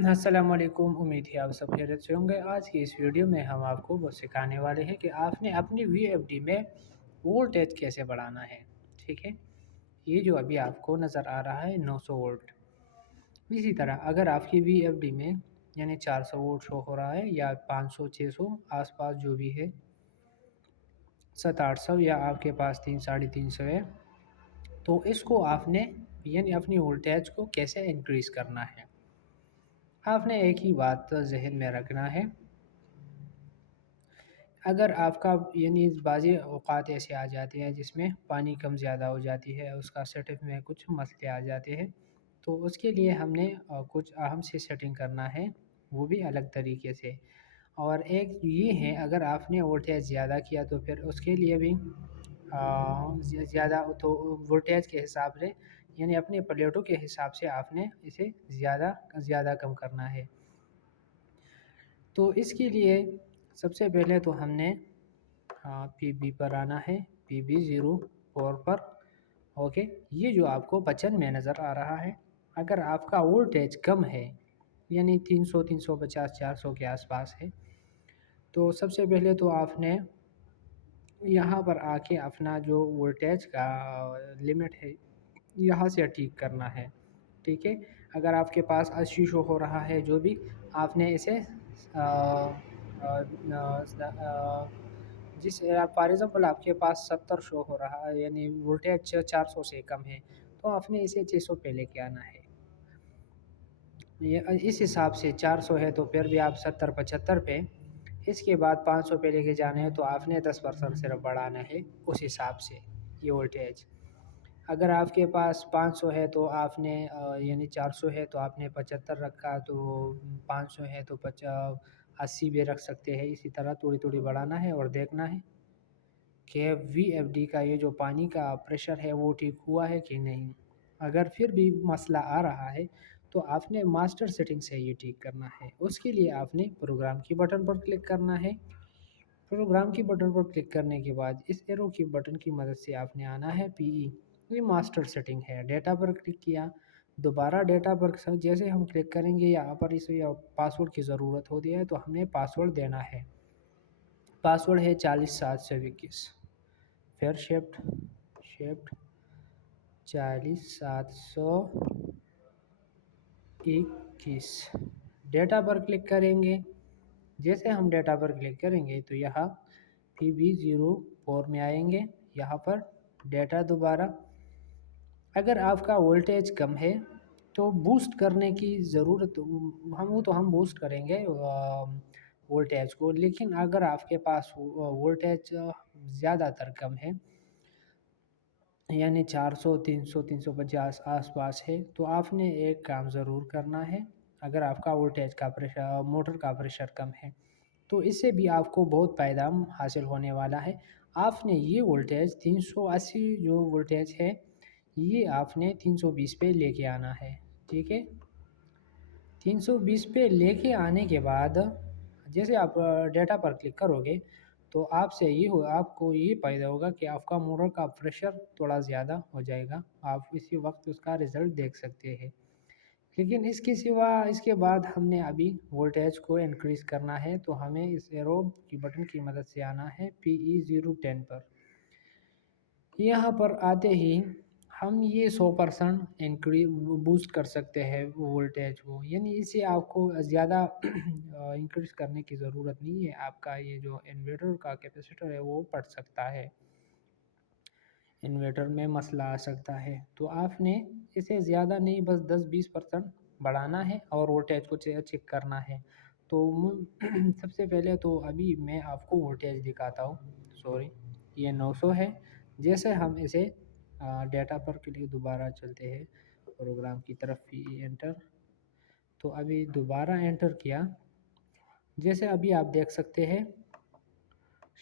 अस्सलाम वालेकुम। उम्मीद है आप सब खैरियत से होंगे। आज की इस वीडियो में हम आपको वो सिखाने वाले हैं कि आपने अपनी वीएफडी में वोल्टेज कैसे बढ़ाना है। ठीक है, ये जो अभी आपको नज़र आ रहा है 900 वोल्ट। इसी तरह अगर आपकी वीएफडी में यानी 400 वोल्ट शो हो रहा है या 500 600 आसपास जो भी है, 700 800 या आपके पास 3 350 है, तो इसको आपने यानी अपनी वोल्टेज को कैसे इंक्रीज़ करना है। आपने एक ही बात ज़हन में रखना है। अगर आपका यानी बाज़ी औक़ात ऐसे आ जाते हैं जिसमें पानी कम ज़्यादा हो जाती है, उसका सेटअप में कुछ मसले आ जाते हैं, तो उसके लिए हमने कुछ अहम सी सेटिंग करना है, वो भी अलग तरीके से। और एक ये है, अगर आपने वोल्टेज ज़्यादा किया तो फिर उसके लिए भी ज़्यादा तो वोल्टेज के हिसाब से यानी अपने प्लेटों के हिसाब से आपने इसे ज़्यादा कम करना है। तो इसके लिए सबसे पहले तो हमने पीबी पर आना है, PB04 पर। ओके, ये जो आपको बचन में नज़र आ रहा है, अगर आपका वोल्टेज कम है यानी 300 350 400 के आसपास है, तो सबसे पहले तो आपने यहाँ पर आके अपना जो वोल्टेज का लिमिट है यहाँ से ठीक करना है। ठीक है, अगर आपके पास 80 शो हो रहा है जो भी, आपने इसे जिस फॉर एग्ज़ाम्पल आपके पास 70 शो हो रहा है यानी वोल्टेज 400 से कम है, तो आपने इसे 600 पे लेके आना है। ये इस हिसाब से 400 है तो फिर भी आप 70 75 पे, इसके बाद 500 पे लेके जाने हैं तो आपने 10% सिर्फ बढ़ाना है उस हिसाब से ये वोल्टेज। अगर आपके पास 500 है तो आपने यानी 400 है तो आपने 75 रखा, तो 500 है तो 80 भी रख सकते हैं। इसी तरह थोड़ी-थोड़ी बढ़ाना है और देखना है कि वीएफडी का ये जो पानी का प्रेशर है वो ठीक हुआ है कि नहीं। अगर फिर भी मसला आ रहा है तो आपने मास्टर सेटिंग से ये ठीक करना है। उसके लिए आपने प्रोग्राम की बटन पर क्लिक करना है। प्रोग्राम की बटन पर क्लिक करने के बाद इस एरो की बटन की मदद से आपने आना है पीई, ये मास्टर सेटिंग है। डेटा पर क्लिक किया, दोबारा डेटा पर जैसे हम क्लिक करेंगे यहाँ पर इसे पासवर्ड की ज़रूरत होती है, तो हमें पासवर्ड देना है। पासवर्ड है 40721, फिर शिफ्ट शिफ्ट 40721, डेटा पर क्लिक करेंगे। जैसे हम डेटा पर क्लिक करेंगे तो यहाँ PB04 में आएंगे, यहाँ पर डेटा दोबारा। अगर आपका वोल्टेज कम है तो बूस्ट करने की ज़रूरत, हम बूस्ट करेंगे वोल्टेज को, लेकिन अगर आपके पास वोल्टेज ज़्यादातर कम है यानी 400 300 350 आसपास है, तो आपने एक काम ज़रूर करना है। अगर आपका वोल्टेज का प्रेशर मोटर का प्रेशर कम है तो इससे भी आपको बहुत फ़ायदा हासिल होने वाला है। आपने ये वोल्टेज 380 जो वोल्टेज है ये आपने 320 पे लेके आना है। ठीक है, 320 पे लेके आने के बाद जैसे आप डेटा पर क्लिक करोगे तो आपको ये फ़ायदा होगा कि आपका मोटर का प्रेशर थोड़ा ज़्यादा हो जाएगा। आप इसी वक्त उसका रिज़ल्ट देख सकते हैं। लेकिन इसके सिवा इसके बाद हमने अभी वोल्टेज को इंक्रीज़ करना है, तो हमें इस एरो की बटन की मदद से आना है PE010 पर। यहाँ पर आते ही हम ये 100% बूस्ट कर सकते हैं वोल्टेज को, यानी इसे आपको ज़्यादा इंक्रीज़ करने की ज़रूरत नहीं है। आपका ये जो इन्वर्टर का कैपेसिटर है वो फट सकता है, इन्वर्टर में मसला आ सकता है, तो आपने इसे ज़्यादा नहीं बस 10-20% बढ़ाना है और वोल्टेज को चेक करना है। तो सबसे पहले तो अभी मैं आपको वोल्टेज दिखाता हूँ। सॉरी, ये 900 है। जैसे हम इसे डेटा पर के लिए दोबारा चलते हैं प्रोग्राम की तरफ, ही एंटर, तो अभी दोबारा एंटर किया। जैसे अभी आप देख सकते हैं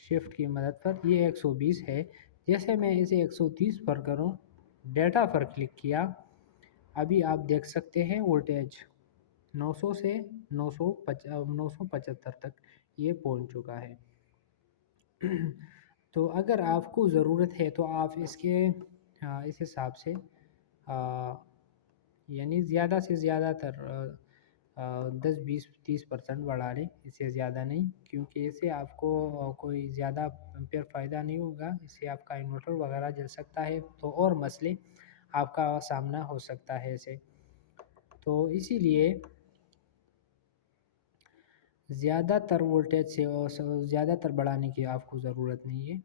शिफ्ट की मदद पर ये 120 है। जैसे मैं इसे 130 पर करूं, डेटा पर क्लिक किया, अभी आप देख सकते हैं वोल्टेज 900 से 975 तक ये पहुंच चुका है। तो अगर आपको ज़रूरत है तो आप इस हिसाब से यानी ज़्यादा से ज़्यादातर 10 20 30% بڑھا لیں، اس سے زیادہ نہیں، کیونکہ اس سے آپ کو کوئی زیادہ پھر فائدہ نہیں ہوگا، اس سے آپ کا انورٹر وغیرہ جل سکتا ہے، تو اور مسئلے آپ کا سامنا ہو سکتا ہے اسے. تو اسی لیے زیادہ تر وولٹیج سے زیادہ تر بڑھانے کی آپ کو ضرورت نہیں ہے.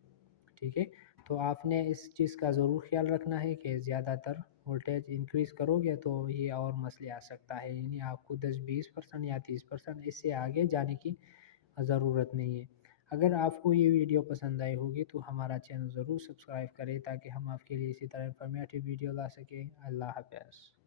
ٹھیک ہے، تو آپ نے اس چیز کا ضرور خیال رکھنا ہے کہ زیادہ تر وولٹیج انکریز کرو گے تو یہ اور مسئلے آ سکتا ہے، یعنی آپ کو 10 20% یا 30% اس سے آگے جانے کی ضرورت نہیں ہے. اگر آپ کو یہ ویڈیو پسند آئی ہوگی تو ہمارا چینل ضرور سبسکرائب کریں تاکہ ہم آپ کے لیے اسی طرح انفارمیٹیو ویڈیو لا سکیں. اللہ حافظ.